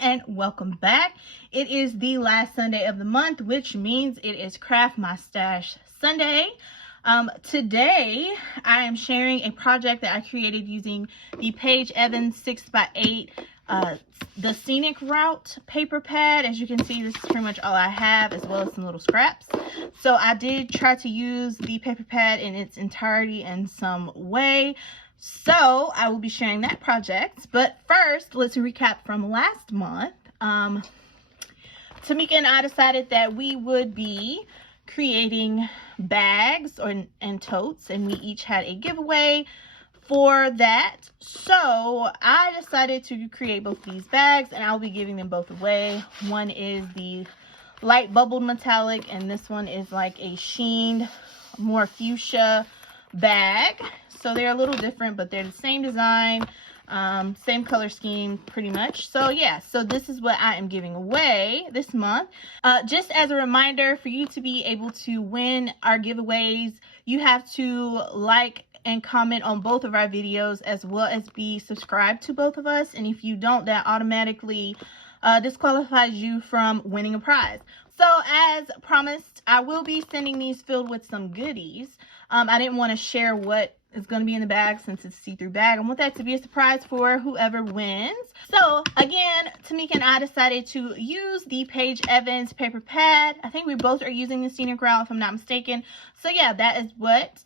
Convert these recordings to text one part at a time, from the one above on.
and welcome back. It is the last Sunday of the month, which means it is Craft My Stash Sunday. Today I am sharing a project that I created using the Paige Evans 6x8 the Scenic Route paper pad. As you can see, this is pretty much all I have, as well as some little scraps. So I did try to use the paper pad in its entirety in some way. So I will be sharing that project. But first, let's recap from last month. Tamika and I decided that we would be creating bags and totes, and we each had a giveaway for that. So I decided to create both these bags, and I'll be giving them both away. One is the light bubbled metallic, and this one is like a sheened, more fuchsia bag. So they're a little different, but they're the same design, same color scheme pretty much. So yeah, so this is what I am giving away this month. Just as a reminder, for you to be able to win our giveaways, you have to like and comment on both of our videos, as well as be subscribed to both of us. And if you don't, that automatically disqualifies you from winning a prize. So as promised, I will be sending these filled with some goodies. I didn't want to share what is going to be in the bag since it's a see-through bag. I want that to be a surprise for whoever wins. So again, Tamika and I decided to use the Paige Evans paper pad. I think we both are using the Scenic Route, if I'm not mistaken. So yeah, that is what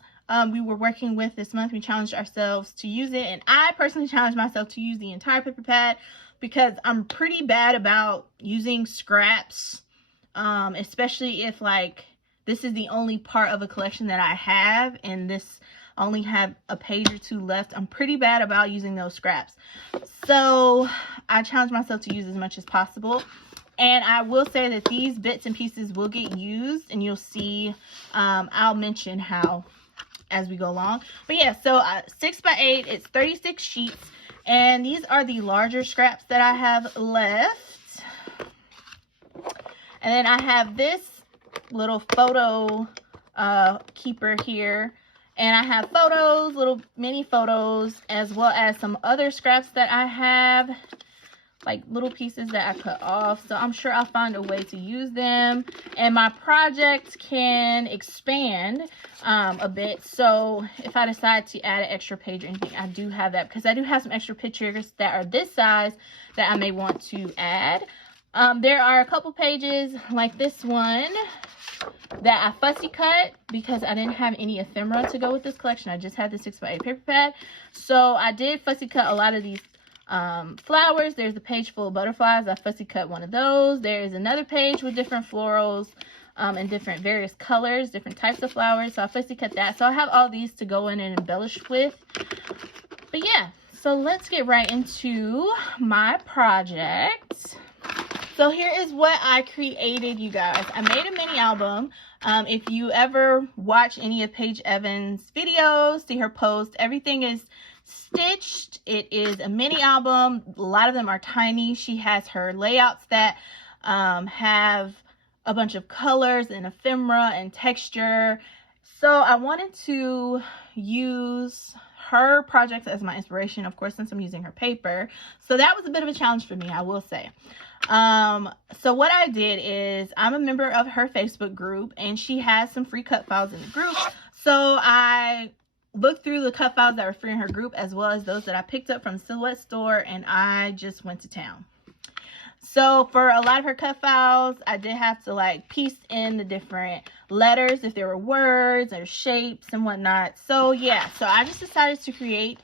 we were working with this month. We challenged ourselves to use it, and I personally challenged myself to use the entire paper pad because I'm pretty bad about using scraps, especially if like this is the only part of a collection that I have, and this only have a page or two left. I'm pretty bad about using those scraps. So I challenged myself to use as much as possible. And I will say that these bits and pieces will get used, and you'll see, I'll mention how as we go along. But yeah, so 6x8, it's 36 sheets, and these are the larger scraps that I have left. And then I have this little photo keeper here, and I have photos, little mini photos, as well as some other scraps that I have, like little pieces that I cut off. So I'm sure I'll find a way to use them, and my project can expand a bit. So if I decide to add an extra page or anything, I do have that, because I do have some extra pictures that are this size that I may want to add. There are a couple pages like this one that I fussy cut because I didn't have any ephemera to go with this collection. I just had the 6x8 paper pad. So I did fussy cut a lot of these flowers. There's a page full of butterflies. I fussy cut one of those. There is another page with different florals and different various colors, different types of flowers. So I fussy cut that. So I have all these to go in and embellish with. But yeah, so let's get right into my project. So here is what I created, you guys. I made a mini album. If you ever watch any of Paige Evans' videos, see her post, everything is stitched. It is a mini album. A lot of them are tiny. She has her layouts that have a bunch of colors and ephemera and texture. So I wanted to use her projects as my inspiration, of course, since I'm using her paper. So that was a bit of a challenge for me, I will say. So what I did is, I'm a member of her Facebook group, and she has some free cut files in the group. So I looked through the cut files that were free in her group, as well as those that I picked up from the Silhouette store, and I just went to town. So for a lot of her cut files, I did have to like piece in the different letters, if there were words or shapes and whatnot. So yeah, so I just decided to create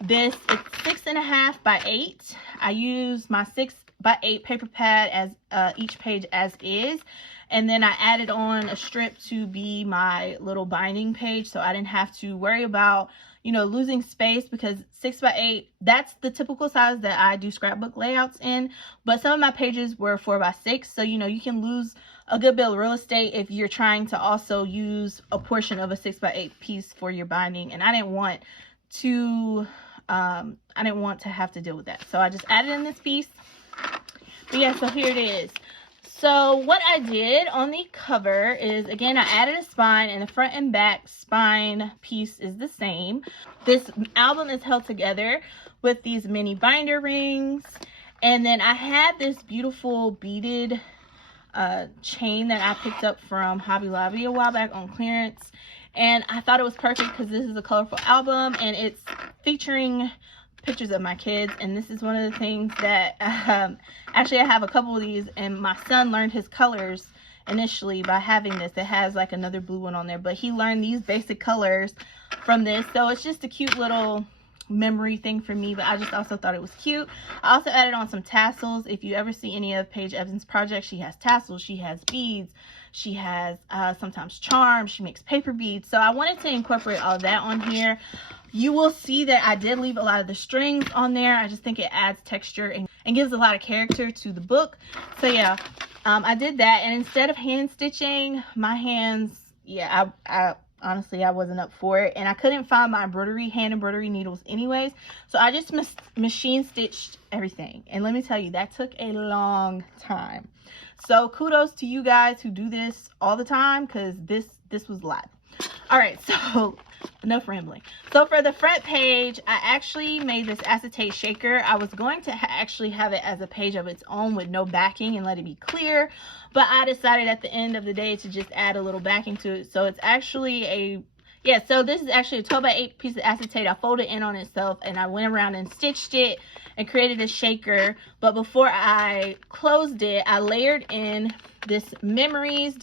this. It's 6.5 by 8. I used my 6x8 paper pad as each page as is, and then I added on a strip to be my little binding page, so I didn't have to worry about, you know, losing space, because 6x8, that's the typical size that I do scrapbook layouts in. But some of my pages were 4x6, so you know, you can lose a good bit of real estate if you're trying to also use a portion of a 6x8 piece for your binding, and I didn't want to have to deal with that. So I just added in this piece. But yeah, so here it is. So what I did on the cover is, again, I added a spine, and the front and back spine piece is the same. This album is held together with these mini binder rings, And then I had this beautiful beaded chain that I picked up from Hobby Lobby a while back on clearance, and I thought it was perfect because this is a colorful album and it's featuring pictures of my kids. And this is one of the things that actually I have a couple of these, and my son learned his colors initially by having this. It has like another blue one on there, but he learned these basic colors from this, so it's just a cute little memory thing for me. But I just also thought it was cute. I also added on some tassels. If you ever see any of Paige Evans' projects, she has tassels, she has beads, she has sometimes charms, she makes paper beads. So I wanted to incorporate all of that on here. You will see that I did leave a lot of the strings on there. I just think it adds texture and gives a lot of character to the book. So yeah, I did that. And instead of hand stitching, my hands, yeah, I honestly, I wasn't up for it, and I couldn't find my hand embroidery needles anyways, so I just machine stitched everything. And let me tell you, that took a long time. So kudos to you guys who do this all the time, because this was a lot. All right, so enough rambling. So for the front page, I actually made this acetate shaker. I was going to actually have it as a page of its own with no backing and let it be clear, but I decided at the end of the day to just add a little backing to it. So it's actually so this is actually a 12 by 8 piece of acetate. I folded in on itself and I went around and stitched it and created a shaker. But before I closed it, I layered in this memories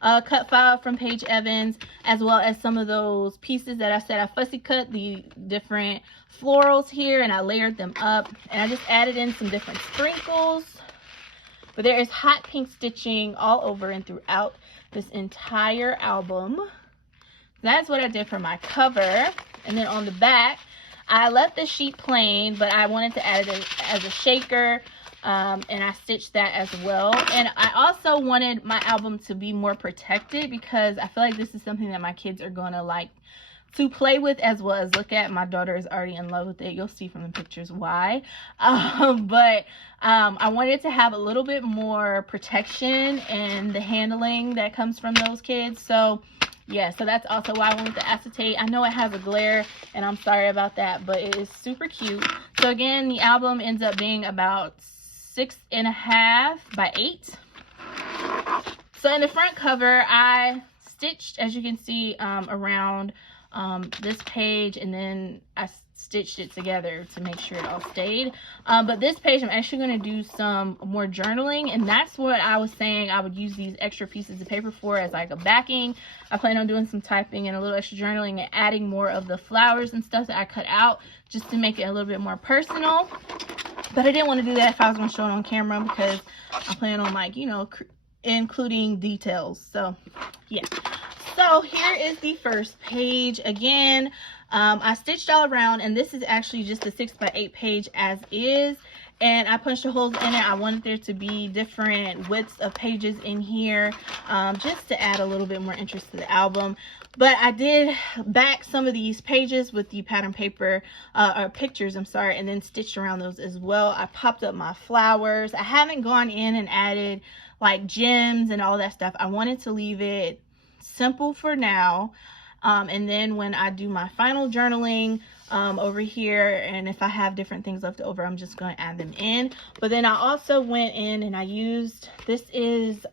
cut file from Paige Evans, as well as some of those pieces that I said I fussy cut, the different florals here, and I layered them up, and I just added in some different sprinkles. But there is hot pink stitching all over and throughout this entire album. That's what I did for my cover. And then on the back, I left the sheet plain, but I wanted to add it as a shaker. And I stitched that as well. And I also wanted my album to be more protected, because I feel like this is something that my kids are going to like to play with as well as look at. My daughter is already in love with it. You'll see from the pictures why. But I wanted to have a little bit more protection and the handling that comes from those kids. So yeah, so that's also why I went with the acetate. I know it has a glare, and I'm sorry about that, but it is super cute. So again, the album ends up being about 6.5 by 8. So in the front cover, I stitched, as you can see, around this page, and then I stitched it together to make sure it all stayed. But this page, I'm actually going to do some more journaling, and that's what I was saying I would use these extra pieces of paper for, as like a backing. I plan on doing some typing and a little extra journaling and adding more of the flowers and stuff that I cut out, just to make it a little bit more personal. But I didn't want to do that if I was going to show it on camera, because I plan on, like, you know, including details. So yeah. So here is the first page. Again, I stitched all around, and this is actually just a 6 by 8 page as is, and I punched the holes in it. I wanted there to be different widths of pages in here, just to add a little bit more interest to the album. But I did back some of these pages with the pattern paper, or pictures, I'm sorry, and then stitched around those as well. I popped up my flowers. I haven't gone in and added like gems and all that stuff. I wanted to leave it simple for now. And then when I do my final journaling over here, and if I have different things left over, I'm just going to add them in. But then I also went in and I used, this is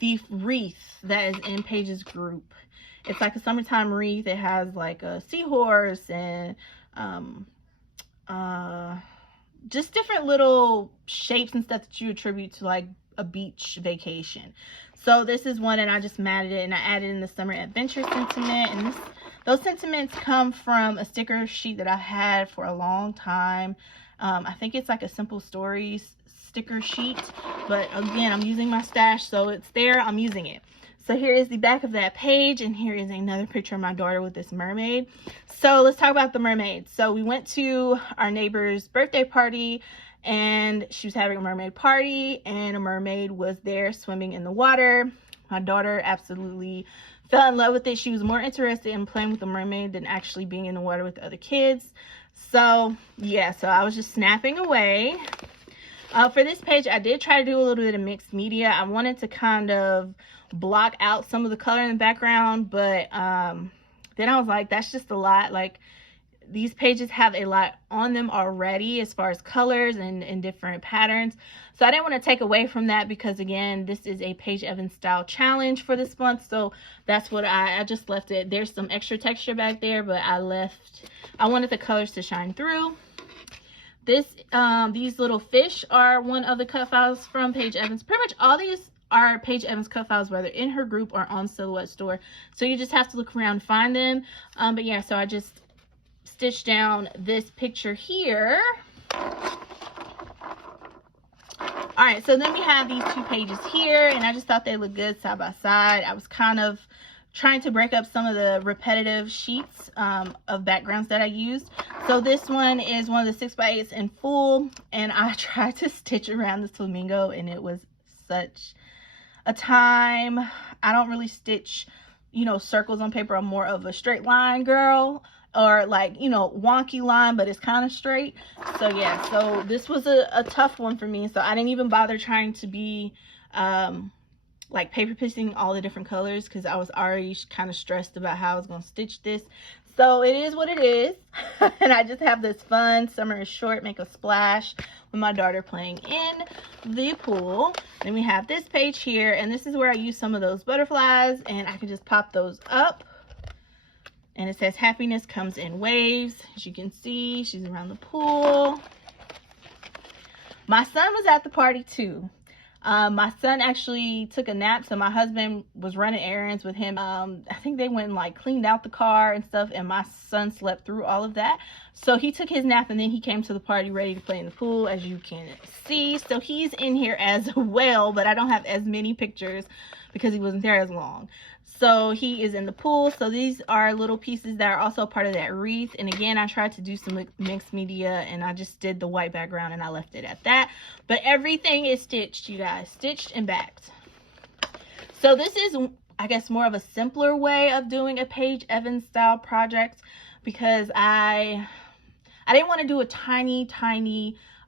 the wreath that is in Paige's group. It's like a summertime wreath. It has like a seahorse and just different little shapes and stuff that you attribute to like a beach vacation. So this is one, and I just matted it, and I added in the summer adventure sentiment. And those sentiments come from a sticker sheet that I've had for a long time. I think it's like a Simple Stories sticker sheet, but again, I'm using my stash, so it's there, I'm using it. So here is the back of that page, and here is another picture of my daughter with this mermaid. So let's talk about the mermaid. So we went to our neighbor's birthday party, and she was having a mermaid party, and a mermaid was there swimming in the water. My daughter absolutely fell in love with it. She was more interested in playing with the mermaid than actually being in the water with the other kids. So yeah, so I was just snapping away. For this page, I did try to do a little bit of mixed media. I wanted to kind of block out some of the color in the background, but then I was like, that's just a lot. Like, these pages have a lot on them already as far as colors and different patterns. So I didn't want to take away from that because, again, this is a Paige Evans style challenge for this month. So that's what I just left it. There's some extra texture back there, but I wanted the colors to shine through. These little fish are one of the cut files from Paige Evans. Pretty much all these are Paige Evans cut files, whether in her group or on Silhouette Store. So you just have to look around and find them. But yeah, so I just stitched down this picture here. All right, so then we have these two pages here, and I just thought they looked good side by side. I was kind of trying to break up some of the repetitive sheets of backgrounds that I used. So this one is one of the 6x8s in full, and I tried to stitch around the flamingo, and it was such a time. I don't really stitch, you know, circles on paper. I'm more of a straight line girl, or like, you know, wonky line, but it's kind of straight. So yeah, so this was a tough one for me. So I didn't even bother trying to be like paper piecing all the different colors because I was already kind of stressed about how I was going to stitch this. So it is what it is. And I just have this fun summer is short, make a splash with my daughter playing in the pool. Then we have this page here, and this is where I use some of those butterflies, and I can just pop those up. And it says happiness comes in waves. As you can see, she's around the pool. My son was at the party too. My son actually took a nap, so my husband was running errands with him. I think they went and like cleaned out the car and stuff, and my son slept through all of that. So he took his nap, and then he came to the party ready to play in the pool, as you can see. So he's in here as well, but I don't have as many pictures because he wasn't there as long. So he is in the pool. So these are little pieces that are also part of that wreath. And again, I tried to do some mixed media, and I just did the white background and I left it at that. But everything is stitched, you guys, stitched and backed. So this is, I guess, more of a simpler way of doing a Paige Evans style project because I didn't want to do a tiny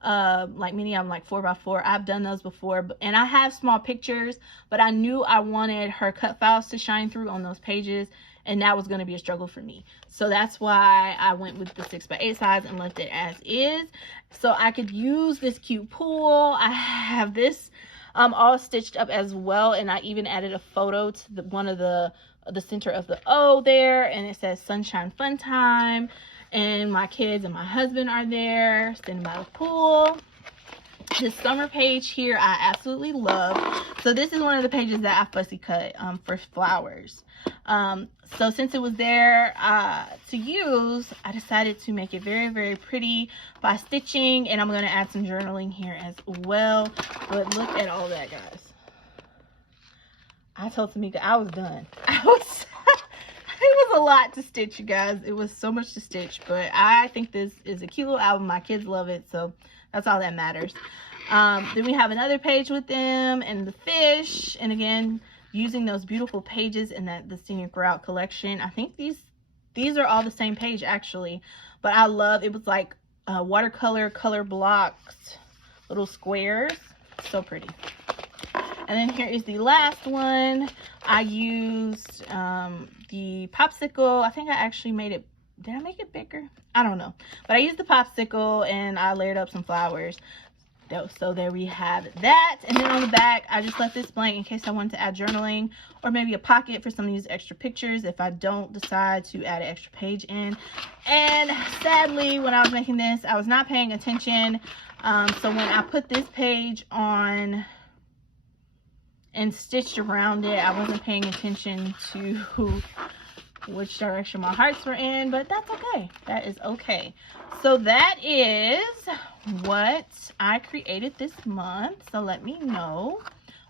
like many of them, like 4x4. I've done those before, and I have small pictures, but I knew I wanted her cut files to shine through on those pages, and that was going to be a struggle for me. So that's why I went with the 6x8 size and left it as is, so I could use this cute pool. I have this all stitched up as well, and I even added a photo to one of the center of the O there, and it says sunshine fun time. And my kids and my husband are there standing by the pool. This summer page here I absolutely love. So this is one of the pages that I fussy cut for flowers. So since it was there to use, I decided to make it very, very pretty by stitching, and I'm going to add some journaling here as well. But look at all that, guys. I told Tamika I was done. It was a lot to stitch, you guys. It was so much to stitch, but I think this is a cute little album. My kids love it, so that's all that matters. Then we have another page with them and the fish, and again, using those beautiful pages in the Scenic Route collection. I think these are all the same page actually, but I love, it was like watercolor color blocks, little squares, so pretty. And then here is the last one. I used the popsicle. I think I actually made it, did I make it bigger? I don't know. But I used the popsicle and I layered up some flowers. So there we have that. And then on the back, I just left this blank in case I wanted to add journaling or maybe a pocket for some of these extra pictures if I don't decide to add an extra page in. And sadly, when I was making this, I was not paying attention. So when I put this page on and stitched around it, I wasn't paying attention to which direction my hearts were in, but that's okay. That is okay. So that is what I created this month. So let me know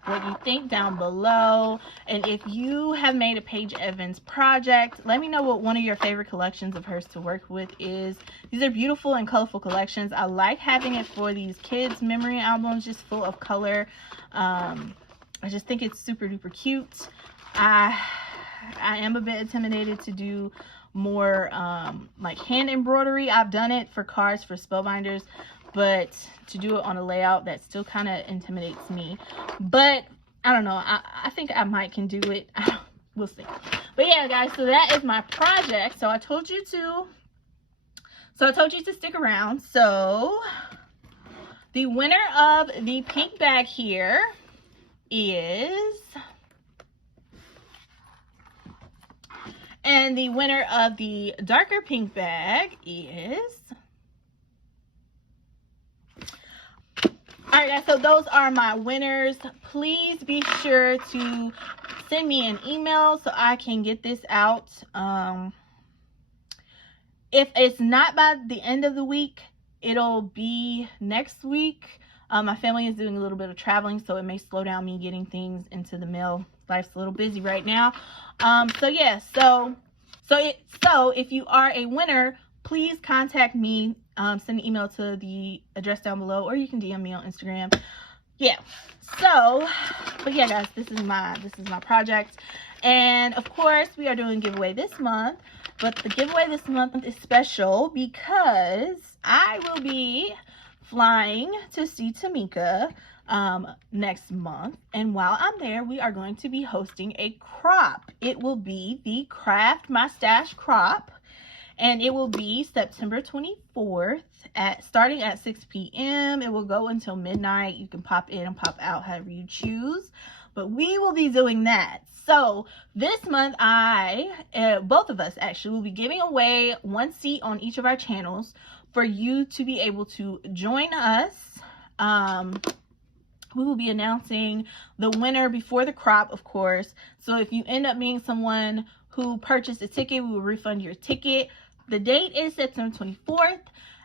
what you think down below, and if you have made a Paige Evans project, let me know what one of your favorite collections of hers to work with is. These are beautiful and colorful collections. I like having it for these kids memory albums, just full of color. I just think it's super duper cute. I am a bit intimidated to do more like hand embroidery. I've done it for cards for spellbinders, but to do it on a layout, that still kind of intimidates me. But I don't know, I think I might can do it. We'll see. But yeah, guys, so that is my project. So I told you to So I told you to stick around. So the winner of the pink bag here is, and the winner of the darker pink bag is, all right guys, so those are my winners. Please be sure to send me an email so I can get this out. If it's not by the end of the week, it'll be next week. My family is doing a little bit of traveling, so it may slow down me getting things into the mail. Life's a little busy right now. So yeah, so if you are a winner, please contact me. Send an email to the address down below, or you can DM me on Instagram. Yeah. So, but yeah, guys, this is my project, and of course we are doing a giveaway this month. But the giveaway this month is special because I will be flying to see Tamika next month, and while I'm there, we are going to be hosting a crop. It will be the Craft My Stash crop, and it will be September 24th starting at 6 p.m. It will go until midnight. You can pop in and pop out however you choose, but we will be doing that. So this month, both of us actually will be giving away one seat on each of our channels for you to be able to join us. We will be announcing the winner before the crop, of course. So if you end up being someone who purchased a ticket, we will refund your ticket. The date is September 24th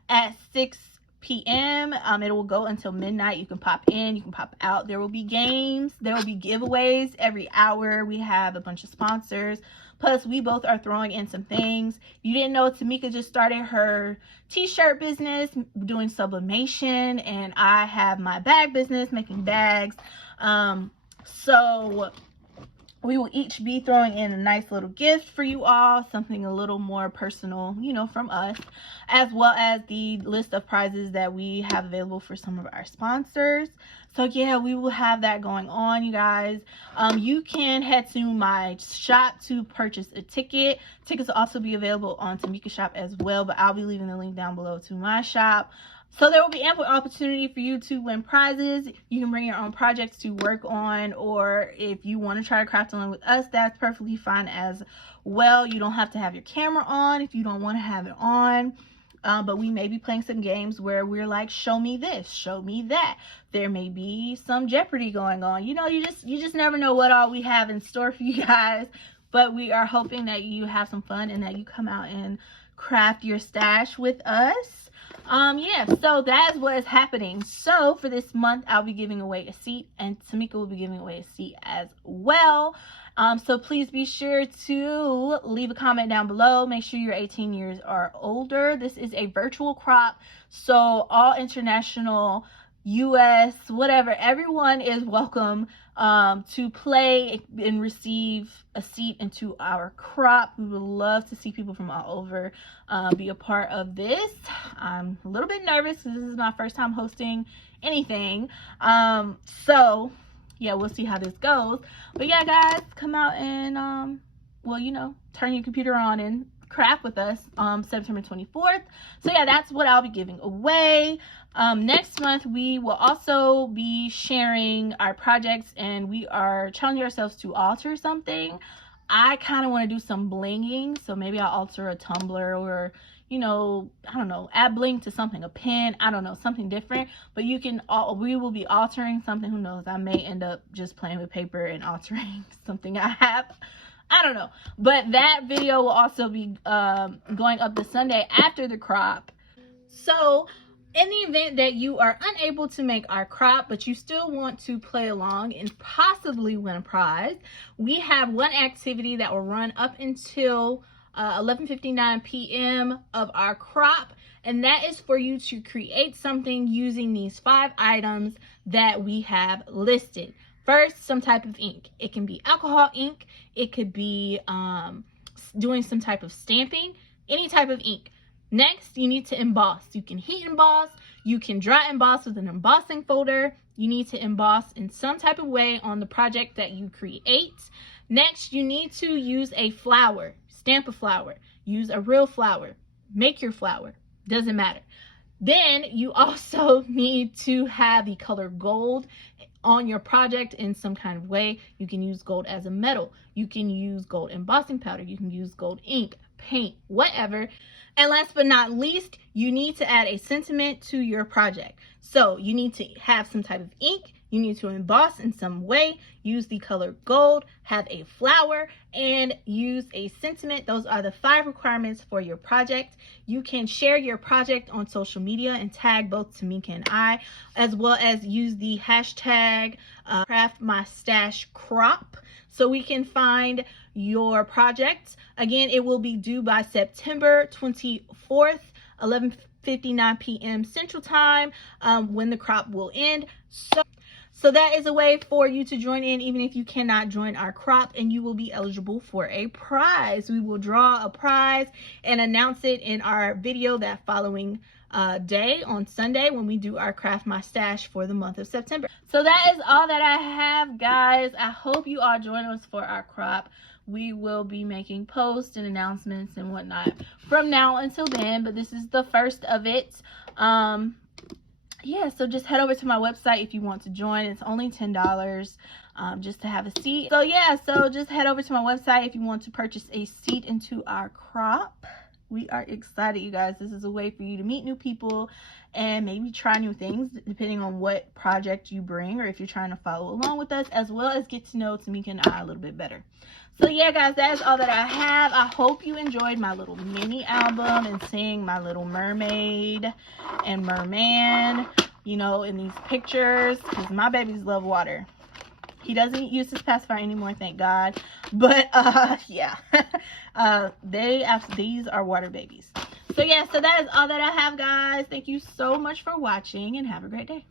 at 6 p.m. It will go until midnight. You can pop in, you can pop out. There will be games, there will be giveaways every hour. We have a bunch of sponsors. Plus, we both are throwing in some things. You didn't know Tamika just started her t-shirt business doing sublimation, and I have my bag business making bags. So we will each be throwing in a nice little gift for you all, something a little more personal, you know, from us, as well as the list of prizes that we have available for some of our sponsors. So yeah, we will have that going on, you guys. You can head to my shop to purchase a ticket. Tickets will also be available on Tamika's shop as well, but I'll be leaving the link down below to my shop. So there will be ample opportunity for you to win prizes. You can bring your own projects to work on, or if you want to try to craft along with us, that's perfectly fine as well. You don't have to have your camera on if you don't want to have it on. But we may be playing some games where we're like, show me this, show me that. There may be some Jeopardy going on. You know, you just never know what all we have in store for you guys. But we are hoping that you have some fun and that you come out and craft your stash with us. Yeah, so that's what is happening. So for this month, I'll be giving away a seat, and Tamika will be giving away a seat as well. So please be sure to leave a comment down below. Make sure you're 18 years or older. This is a virtual crop, so all international, US, whatever, everyone is welcome to play and receive a seat into our crop. We would love to see people from all over be a part of this. I'm a little bit nervous because this is my first time hosting anything. So yeah, we'll see how this goes. But yeah, guys, come out and well, you know, turn your computer on and craft with us September 24th. So yeah, that's what I'll be giving away. Next month we will also be sharing our projects, and we are challenging ourselves to alter something. I kind of want to do some blinging, so maybe I'll alter a tumbler, or you know, I don't know, add bling to something, a pen, I don't know, something different. But you can we will be altering something. Who knows, I may end up just playing with paper and altering something I have. I don't know, but that video will also be going up the Sunday after the crop. So in the event that you are unable to make our crop, but you still want to play along and possibly win a prize, we have one activity that will run up until 11:59 p.m. of our crop, and that is for you to create something using these 5 items that we have listed. First, some type of ink. It can be alcohol ink. It could be doing some type of stamping, any type of ink. Next, you need to emboss. You can heat emboss. You can dry emboss with an embossing folder. You need to emboss in some type of way on the project that you create. Next, you need to use a flower. Stamp a flower. Use a real flower. Make your flower. Doesn't matter. Then you also need to have the color gold on your project in some kind of way. You can use gold as a metal. You can use gold embossing powder. You can use gold ink, paint, whatever. And last but not least, you need to add a sentiment to your project. So you need to have some type of ink. You need to emboss in some way, use the color gold, have a flower, and use a sentiment. Those are the 5 requirements for your project. You can share your project on social media and tag both Tamika and I, as well as use the hashtag #CraftMyStashCrop so we can find your project. Again, it will be due by September 24th, 11:59 p.m. Central Time, when the crop will end. So that is a way for you to join in even if you cannot join our crop, and you will be eligible for a prize. We will draw a prize and announce it in our video that following day on Sunday when we do our Craft My Stash for the month of September. So that is all that I have, guys. I hope you all join us for our crop. We will be making posts and announcements and whatnot from now until then, but this is the first of it. Yeah, so just head over to my website if you want to join. It's only $10 just to have a seat. So yeah, so just head over to my website if you want to purchase a seat into our crop. We are excited, you guys. This is a way for you to meet new people and maybe try new things depending on what project you bring, or if you're trying to follow along with us, as well as get to know Tamika and I a little bit better. So yeah, guys, that is all that I have. I hope you enjoyed my little mini album and seeing my little mermaid and merman, you know, in these pictures, because my babies love water. He doesn't use his pacifier anymore, thank God. But yeah, these are water babies. So yeah, so that is all that I have, guys. Thank you so much for watching, and have a great day.